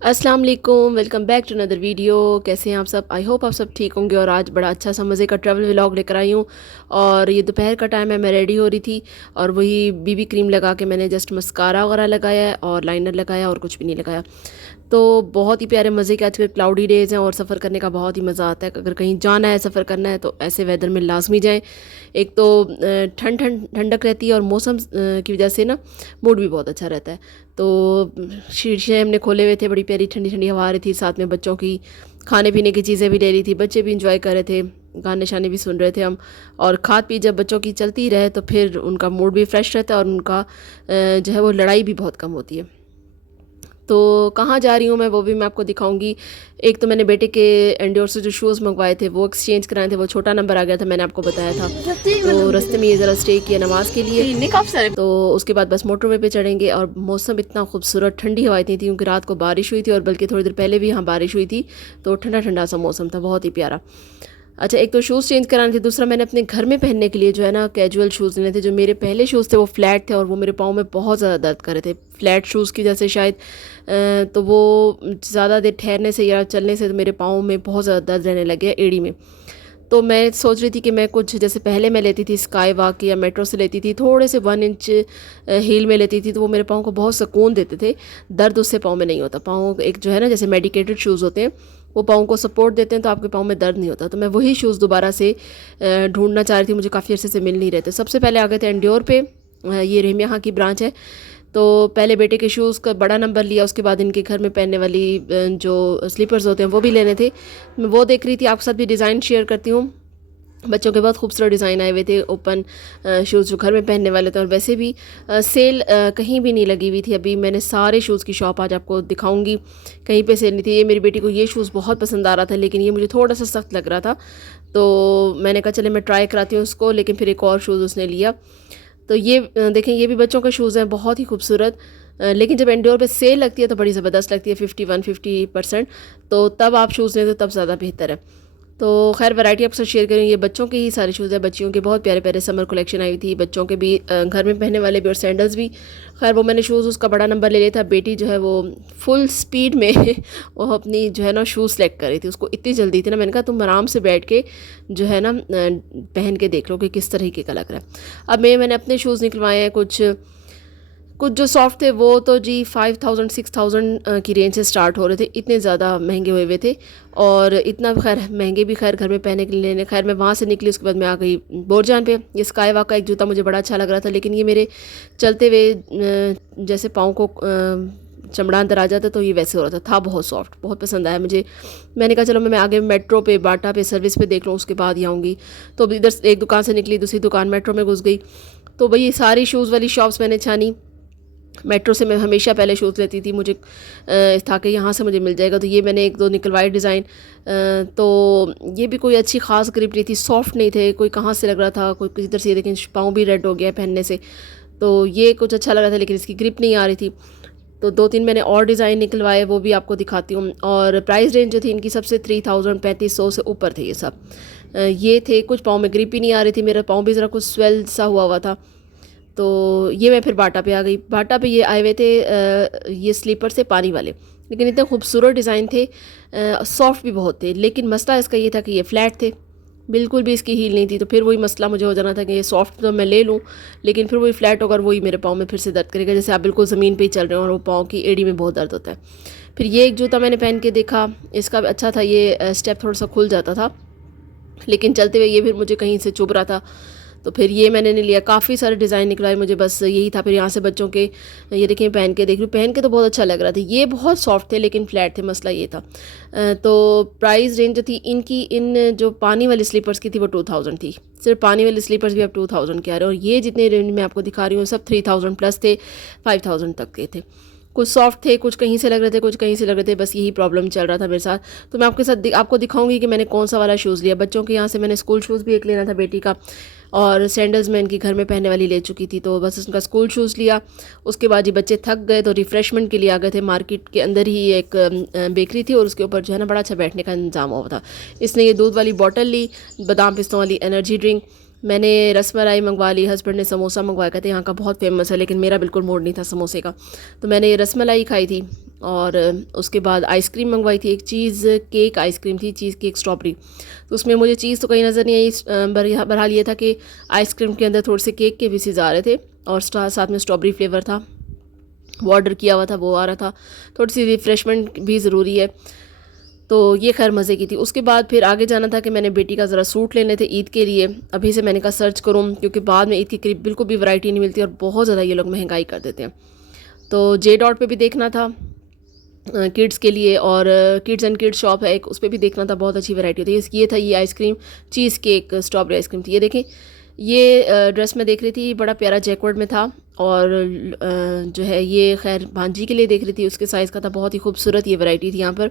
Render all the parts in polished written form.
अस्सलाम वालेकुम, welcome back to another video. कैसे हैं आप सब? आई होप आप सब ठीक होंगे। और आज बड़ा अच्छा सा मज़े का ट्रैवल व्लॉग लेकर आई हूँ। और ये दोपहर का टाइम है, मैं रेडी हो रही थी और वही बीबी क्रीम लगा के मैंने जस्ट मस्कारा वगैरह लगाया है और लाइनर लगाया और कुछ भी नहीं लगाया। तो बहुत ही प्यारे मज़े के आजकल क्लाउडी डेज़ हैं और सफ़र करने का बहुत ही मज़ा आता है। अगर कहीं जाना है, सफ़र करना है तो ऐसे वेदर में लाजमी जाएँ। एक तो ठंडक रहती है और मौसम की वजह से ना मूड भी बहुत अच्छा रहता है। तो शीशे हमने खोले हुए थे, बड़ी प्यारी ठंडी ठंडी हवा आ रही थी, साथ में बच्चों की खाने पीने की चीज़ें भी ले रही थी, बच्चे भी इंजॉय कर रहे थे, गाने शाने भी सुन रहे थे हम। और खाद पी जब बच्चों की चलती रहे तो फिर उनका मूड भी फ्रेश रहता है और उनका जो है वो लड़ाई भी बहुत कम होती है। तो कहाँ जा रही हूँ मैं वो भी मैं आपको दिखाऊंगी। एक तो मैंने बेटे के एंड्योर से जो शूज़ मंगवाए थे वो एक्सचेंज कराए थे, वो छोटा नंबर आ गया था, मैंने आपको बताया था। तो रास्ते में ये ज़रा स्टे किया नमाज़ के लिए। तो उसके बाद बस मोटरवे पे चढ़ेंगे। और मौसम इतना खूबसूरत, ठंडी हवाएं थी क्योंकि रात को बारिश हुई थी और बल्कि थोड़ी देर पहले भी यहाँ बारिश हुई थी। तो ठंडा ठंडा सा मौसम था, बहुत ही प्यारा। अच्छा, एक तो शूज़ चेंज कराने थे, दूसरा मैंने अपने घर में पहनने के लिए जो है ना कैजुअल शूज़ लेने थे। जो मेरे पहले शूज़ थे वो फ्लैट थे और वो मेरे पाँव में बहुत ज़्यादा दर्द कर रहे थे। फ्लैट शूज़ की जैसे शायद तो वो ज़्यादा देर ठहरने से या चलने से तो मेरे पाँव में बहुत ज़्यादा दर्द रहने लग गया, एड़ी में। तो मैं सोच रही थी कि मैं कुछ जैसे पहले मैं लेती थी स्काई वॉक या मेट्रो से लेती थी, थोड़े से 1 इंच हील में लेती थी, तो वो मेरे पाँव को बहुत सुकून देते थे। दर्द उससे पाँव में नहीं होता। पाँव एक जो है ना जैसे मेडिकेटेड शूज़ होते हैं, वो पाँव को सपोर्ट देते हैं तो आपके पाँव में दर्द नहीं होता। तो मैं वही शूज़ दोबारा से ढूंढना चाह रही थी, मुझे काफ़ी अर्से से मिल नहीं रहे थे। सबसे पहले आ गए थे एंड्योर पे, ये रेम यहाँ की ब्रांच है। तो पहले बेटे के शूज़ का बड़ा नंबर लिया, उसके बाद इनके घर में पहनने वाली जो स्लीपर्स होते हैं वो भी लेने थे। मैं वो देख रही थी, आपके साथ भी डिज़ाइन शेयर करती हूँ। बच्चों के बहुत खूबसूरत डिज़ाइन आए हुए थे, ओपन शूज़ जो घर में पहनने वाले थे। और वैसे भी सेल कहीं भी नहीं लगी हुई थी। अभी मैंने सारे शूज़ की शॉप आज आपको दिखाऊंगी, कहीं पे सेल नहीं थी। ये मेरी बेटी को ये शूज़ बहुत पसंद आ रहा था लेकिन ये मुझे थोड़ा सा सख्त लग रहा था, तो मैंने कहा चले मैं ट्राई कराती हूँ उसको। लेकिन फिर एक और शूज़ उसने लिया। तो ये देखें, ये भी बच्चों के शूज़ हैं, बहुत ही खूबसूरत। लेकिन जब एंड्योर पे सेल लगती है तो बड़ी ज़बरदस्त लगती है, 50% तो तब आप शूज़ लें तो तब ज़्यादा बेहतर है। तो खैर वैरायटी आपसे शेयर करें। ये बच्चों के ही सारे शूज़ है, बच्चियों के बहुत प्यारे प्यारे समर कलेक्शन आई हुई थी, बच्चों के भी घर में पहनने वाले भी और सैंडल्स भी। खैर वो मैंने शूज़ उसका बड़ा नंबर ले लिया था। बेटी जो है वो फुल स्पीड में वो अपनी जो है ना शूज़ सेलेक्ट कर रही थी, उसको इतनी जल्दी थी ना। मैंने कहा तुम आराम से बैठ के जो है ना पहन के देख लो कि किस तरीके का लग रहा है। अब मैंने अपने शूज़ निकलवाए हैं, कुछ कुछ जो सॉफ्ट थे वो तो जी 5000-6000 की रेंज से स्टार्ट हो रहे थे, इतने ज़्यादा महंगे हुए हुए थे। और इतना खैर महंगे भी खैर घर में पहनने के लिए लेने। खैर मैं वहाँ से निकली, उसके बाद मैं आ गई बोरजान पे। ये स्काई वॉक का एक जूता मुझे बड़ा अच्छा लग रहा था लेकिन ये मेरे चलते हुए जैसे पाँव को चमड़ा अंदर आ जाता तो ये वैसे हो रहा था बहुत सॉफ्ट, बहुत पसंद आया मुझे। मैंने कहा चलो मैं आगे मेट्रो पे बाटा पे सर्विस पे देख लूँ, उसके बाद ही आऊँगी। तो अब इधर एक दुकान से निकली, दूसरी दुकान मेट्रो में घुस गई। तो भाई सारी शूज़ वाली शॉप्स मैंने छानी। मेट्रो से मैं हमेशा पहले शूज़ लेती थी, मुझे था कि यहाँ से मुझे मिल जाएगा। तो ये मैंने एक दो निकलवाए डिज़ाइन। तो ये भी कोई अच्छी ख़ास ग्रिप नहीं थी, सॉफ्ट नहीं थे, कोई कहाँ से लग रहा था, कोई किसी तरह से, लेकिन पाँव भी रेड हो गया पहनने से। तो ये कुछ अच्छा लग रहा था लेकिन इसकी ग्रिप नहीं आ रही थी। तो 2-3 मैंने और डिज़ाइन निकलवाए, वो भी आपको दिखाती हूँ। और प्राइस रेंज जो थी इनकी सबसे 3000-3500 से ऊपर थे ये सब। ये थे, कुछ पाँव में ग्रिप ही नहीं आ रही थी, मेरा पाँव भी ज़रा कुछ स्वेल सा हुआ हुआ था। तो ये मैं फिर बाटा पे आ गई। बाटा पे ये आए हुए थे ये स्लीपर से पानी वाले, लेकिन इतने खूबसूरत डिज़ाइन थे, सॉफ्ट भी बहुत थे। लेकिन मसला इसका ये था कि ये फ़्लैट थे, बिल्कुल भी इसकी हील नहीं थी। तो फिर वही मसला मुझे हो जाना था कि ये सॉफ्ट तो मैं ले लूँ लेकिन फिर वही फ्लैट होकर वही मेरे पाँव में फिर से दर्द करेगा, जैसे आप बिल्कुल ज़मीन पे ही चल रहे हो और वो पाँव की एड़ी में बहुत दर्द होता है। फिर ये एक जूता मैंने पहन के देखा, इसका भी अच्छा था, ये स्टेप थोड़ा सा खुल जाता था लेकिन चलते हुए ये फिर मुझे कहीं से चुभ रहा था। तो फिर ये मैंने नहीं लिया। काफ़ी सारे डिज़ाइन निकलवाए, मुझे बस यही था। फिर यहाँ से बच्चों के ये देखिए पहन के देख रही हूँ, पहन के तो बहुत अच्छा लग रहा था। ये बहुत सॉफ्ट थे लेकिन फ्लैट थे, मसला ये था। तो प्राइस रेंज जो थी इनकी, इन जो पानी वाली स्लीपर्स की थी वो 2000 थी। सिर्फ पानी वाली स्लीपर्स भी अब 2000 के आ रहे हैं। और ये जितने रेंज में आपको दिखा रही हूँ सब 3000 प्लस थे, 5000 तक के थे। कुछ सॉफ्ट थे, कुछ कहीं से लग रहे थे, कुछ कहीं से लग रहे थे, बस यही प्रॉब्लम चल रहा था मेरे साथ। तो मैं आपके साथ आपको दिखाऊंगी कि मैंने कौन सा वाला शूज़ लिया। बच्चों के यहाँ से मैंने स्कूल शूज़ भी एक लेना था बेटी का, और सैंडल्स मैं इनकी घर में पहनने वाली ले चुकी थी, तो बस उनका स्कूल शूज़ लिया। उसके बाद ये बच्चे थक गए तो रिफ़्रेशमेंट के लिए आ गए थे। मार्केट के अंदर ही एक बेकरी थी और उसके ऊपर जो है ना बड़ा अच्छा बैठने का इंतज़ाम हुआ था। इसने ये दूध वाली बॉटल ली, बादाम पिस्तों वाली एनर्जी ड्रिंक। मैंने रसमलाई मंगवा ली, हस्बैंड ने समोसा मंगवाया, कहते यहाँ का बहुत फेमस है, लेकिन मेरा बिल्कुल मूड नहीं था समोसे का, तो मैंने ये रसमलाई खाई थी। और उसके बाद आइसक्रीम मंगवाई थी, एक चीज़ केक आइसक्रीम थी, चीज़ केक स्ट्रॉबेरी। तो उसमें मुझे चीज़ तो कहीं नज़र नहीं आई, बहरहाल ये था कि आइसक्रीम के अंदर थोड़े से केक के पीसेज आ रहे थे और साथ में स्ट्रॉबेरी फ्लेवर था, वो ऑर्डर किया हुआ था, वो आ रहा था। थोड़ी सी रिफ़्रेशमेंट भी ज़रूरी है, तो ये खैर मज़े की थी। उसके बाद फिर आगे जाना था कि मैंने बेटी का ज़रा सूट लेने थे ईद के लिए। अभी से मैंने कहा सर्च करूँ, क्योंकि बाद में ईद के करीब बिल्कुल भी वैरायटी नहीं मिलती और बहुत ज़्यादा ये लोग महंगाई कर देते हैं। तो जे डॉट पे भी देखना था किड्स के लिए, और किड्स एंड किड्स शॉप है एक, उस पर भी देखना था, बहुत अच्छी वैरायटी होती है। ये था ये ice cream cheese cake strawberry ice cream थी। ये देखें, ये ड्रेस मैं देख रही थी, बड़ा प्यारा जैकवर्ड में था, और जो है ये खैर भांजी के लिए देख रही थी, उसके साइज़ का था, बहुत ही खूबसूरत ये वैरायटी थी यहाँ पर।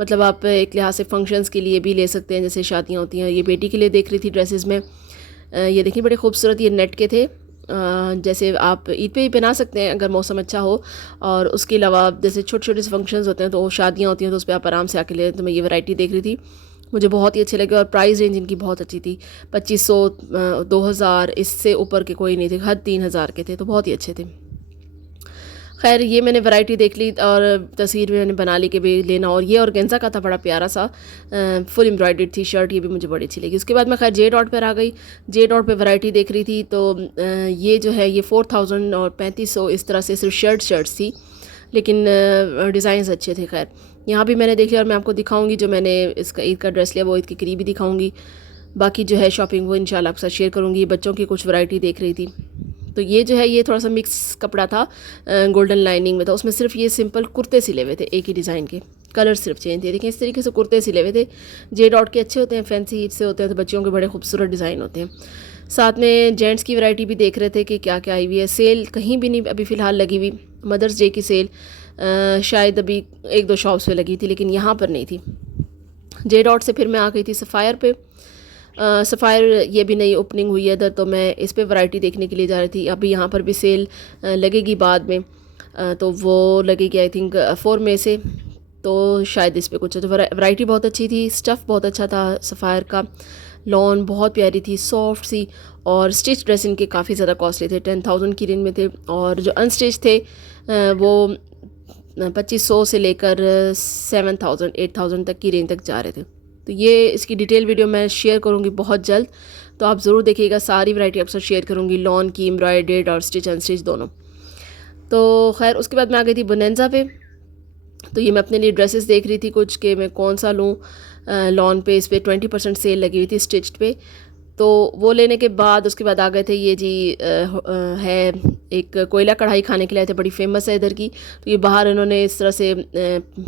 मतलब आप एक लिहाज से फंक्शंस के लिए भी ले सकते हैं, जैसे शादियाँ होती हैं। ये बेटी के लिए देख रही थी ड्रेसेस में, ये देखिए बड़े खूबसूरत, ये नेट के थे, जैसे आप ईद पे भी पहना सकते हैं अगर मौसम अच्छा हो। और उसके अलावा जैसे छोटे छोटे से फंक्शंस होते हैं, तो शादियाँ होती हैं, तो उस पर आप आराम से आके ले। तो मैं ये वैरायटी देख रही थी, मुझे बहुत ही अच्छे लगे, और प्राइस रेंज इनकी बहुत अच्छी थी। 2500 2000, इससे ऊपर के कोई नहीं थे, हद 3000 के थे, तो बहुत ही अच्छे थे। खैर ये मैंने वैरायटी देख ली और तस्वीर में मैंने बना ली कि भी लेना। और ये ऑर्गेन्जा का था, बड़ा प्यारा सा फुल एम्ब्रॉयडर्ड थी शर्ट, ये भी मुझे बड़ी अच्छी लगी। उसके बाद मैं खैर जे डॉट पर आ गई, जे डॉट पे वैरायटी देख रही थी। तो ये जो है ये 4000 और 3500 इस तरह से सिर्फ शर्ट्स थी, लेकिन डिज़ाइंस अच्छे थे। खैर यहाँ भी मैंने देख लिया, और मैं आपको दिखाऊंगी जो मैंने इसका ईद का ड्रेस लिया, वो ईद के करीब ही दिखाऊंगी। बाकी जो है शॉपिंग वो इंशाल्लाह आपके साथ शेयर करूँगी। बच्चों की कुछ वैरायटी देख रही थी। तो ये जो है ये थोड़ा सा मिक्स कपड़ा था, गोल्डन लाइनिंग में था, उसमें सिर्फ ये सिंपल कुर्ते सिले हुए थे, एक ही डिज़ाइन के, कलर सिर्फ चेंज थे। देखिए इस तरीके से कुर्ते सिले हुए थे। जे डॉट के अच्छे होते हैं, फैंसी ईद से होते हैं, तो बच्चों के बड़े खूबसूरत डिज़ाइन होते हैं। साथ में जेंट्स की वैरायटी भी देख रहे थे कि क्या क्या आई हुई है। सेल कहीं भी नहीं अभी फ़िलहाल लगी हुई, मदर्स डे की सेल शायद अभी एक दो शॉप्स पे लगी थी, लेकिन यहाँ पर नहीं थी। जे डॉट से फिर मैं आ गई थी सफ़ायर पे। सफ़ायर ये भी नई ओपनिंग हुई है इधर, तो मैं इस पे वैरायटी देखने के लिए जा रही थी। अभी यहाँ पर भी सेल लगेगी बाद में, तो वो लगेगी आई थिंक 4 मई से, तो शायद इस पे कुछ है। तो वैरायटी बहुत अच्छी थी, स्टफ़ बहुत अच्छा था सफ़ायर का, लॉन बहुत प्यारी थी, सॉफ्ट सी, और स्टिच ड्रेस इनके काफ़ी ज़्यादा कॉस्टली थे, 10,000 की रेंज में थे। और जो अनस्टिच थे वो 2500 से लेकर 7000 8000 तक की रेंज तक जा रहे थे। तो ये इसकी डिटेल वीडियो मैं शेयर करूँगी बहुत जल्द, तो आप ज़रूर देखिएगा। सारी वैरायटी आपसे शेयर करूँगी, लॉन की, एम्ब्रॉयडर्ड और स्टिच अनस्टिच दोनों। तो खैर उसके बाद मैं आ गई थी बोनेंजा पे। तो ये मैं अपने लिए ड्रेसेस देख रही थी कुछ, कि मैं कौन सा लूँ। लॉन पे इस पर 20% सेल लगी हुई थी स्टिच्ड पे, तो वो लेने के बाद उसके बाद आ गए थे ये जी है एक कोयला कढ़ाई खाने के लिए आए थे, बड़ी फेमस है इधर की। तो ये बाहर इन्होंने इस तरह से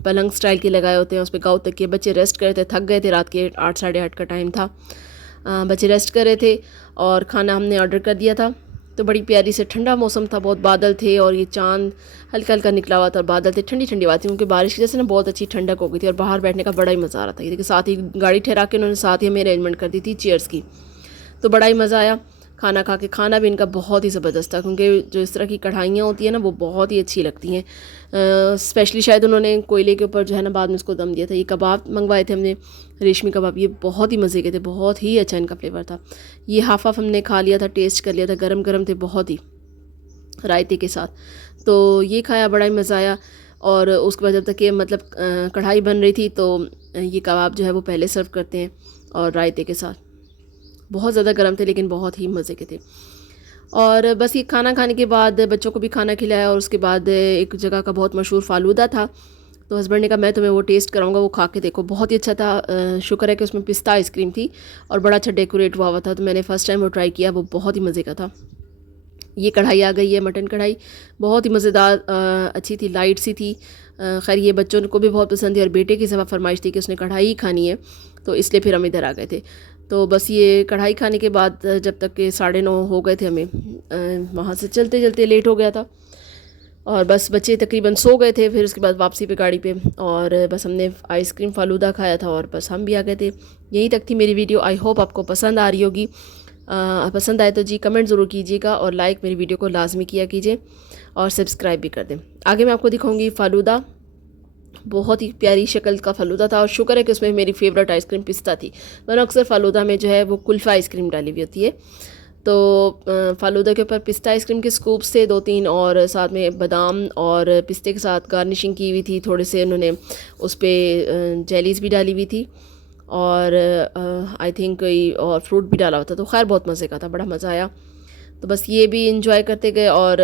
पलंग स्टाइल के लगाए होते हैं, उस पर गाँव तक के बच्चे रेस्ट कर रहे थे, थक गए थे, रात के 8 साढ़े 8 का टाइम था, बच्चे रेस्ट कर रहे थे, और खाना हमने ऑर्डर कर दिया था। तो बड़ी प्यारी से ठंडा मौसम था, बहुत बादल थे, और ये चांद हल्का हल्का निकला हुआ था, और बादल थे, ठंडी ठंडी बात थी, क्योंकि बारिश की जैसे ना बहुत अच्छी ठंडक हो गई थी, और बाहर बैठने का बड़ा ही मज़ा आ रहा था। ये देखिए साथ ही गाड़ी ठहरा के उन्होंने साथ ही हमें अरेंजमेंट कर दी थी चेयर्स की, तो बड़ा ही मज़ा आया खाना खा के। खाना भी इनका बहुत ही ज़बरदस्त था, क्योंकि जो इस तरह की कढ़ाइयाँ होती हैं ना, वो बहुत ही अच्छी लगती हैं। स्पेशली शायद उन्होंने कोयले के ऊपर जो है ना बाद में उसको दम दिया था। ये कबाब मंगवाए थे हमने, रेशमी कबाब, ये बहुत ही मज़े के थे, बहुत ही अच्छा इनका फ्लेवर था। ये हाफ हाफ हमने खा लिया था, टेस्ट कर लिया था, गरम गरम थे बहुत ही, रायते के साथ। तो ये खाया, बड़ा ही मज़ा आया। और उसके बाद जब तक ये मतलब कढ़ाई बन रही थी, तो ये कबाब जो है वो पहले सर्व करते हैं और रायते के साथ, बहुत ज़्यादा गर्म थे लेकिन बहुत ही मज़े के थे। और बस ये खाना खाने के बाद बच्चों को भी खाना खिलाया, और उसके बाद एक जगह का बहुत मशहूर फ़ालूदा था, तो हस्बैंड ने कहा मैं तुम्हें वो टेस्ट कराऊंगा, वो खा के देखो, बहुत ही अच्छा था। शुक्र है कि उसमें पिस्ता आइसक्रीम थी और बड़ा अच्छा डेकोरेट हुआ था, तो मैंने फ़र्स्ट टाइम वो ट्राई किया, वो बहुत ही मज़े का था। ये कढ़ाई आ गई है, मटन कढ़ाई, बहुत ही मज़ेदार, अच्छी थी, लाइट सी थी। खैर ये बच्चों को भी बहुत पसंद थी, और बेटे की सब फरमाइश थी कि उसने कढ़ाई ही खानी है, तो इसलिए फिर हम इधर आ गए थे। तो बस ये कढ़ाई खाने के बाद जब तक के 9:30 हो गए थे, हमें वहाँ से चलते चलते लेट हो गया था, और बस बच्चे तकरीबन सो गए थे। फिर उसके बाद वापसी पे गाड़ी पे, और बस हमने आइसक्रीम फ़ालूदा खाया था, और बस हम भी आ गए थे। यहीं तक थी मेरी वीडियो, आई होप आपको पसंद आ रही होगी। पसंद आए तो जी कमेंट ज़रूर कीजिएगा, और लाइक मेरी वीडियो को लाजमी किया कीजिए, और सब्सक्राइब भी कर दें। आगे मैं आपको दिखाऊंगी फ़ालूदा, बहुत ही प्यारी शक्ल का फ़ालूदा था, और शुक्र है कि उसमें मेरी फेवरेट आइसक्रीम पिस्ता थी। मैंने अक्सर फ़ालूदा में जो है वो कुल्फ़ा आइसक्रीम डाली हुई होती है, तो फ़ालूदा के ऊपर पिस्ता आइसक्रीम के स्कूप्स थे 2-3 और साथ में बादाम और पिस्ते के साथ गार्निशिंग की हुई थी। थोड़े से उन्होंने उस पे जेलीज़ भी डाली हुई थी और आई थिंक कोई और फ्रूट भी डाला हुआ था। तो खैर बहुत मज़े का था, बड़ा मज़ा आया। तो बस ये भी इंजॉय करते गए और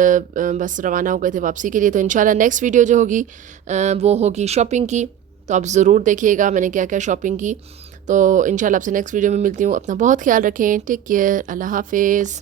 बस रवाना हो गए थे वापसी के लिए। तो इंशाल्लाह नेक्स्ट वीडियो जो होगी वो होगी शॉपिंग की। तो आप ज़रूर देखिएगा मैंने क्या क्या शॉपिंग की। तो इंशाल्लाह आपसे नेक्स्ट वीडियो में मिलती हूँ। अपना बहुत ख्याल रखें। Take care. अल्लाह हाफिज़।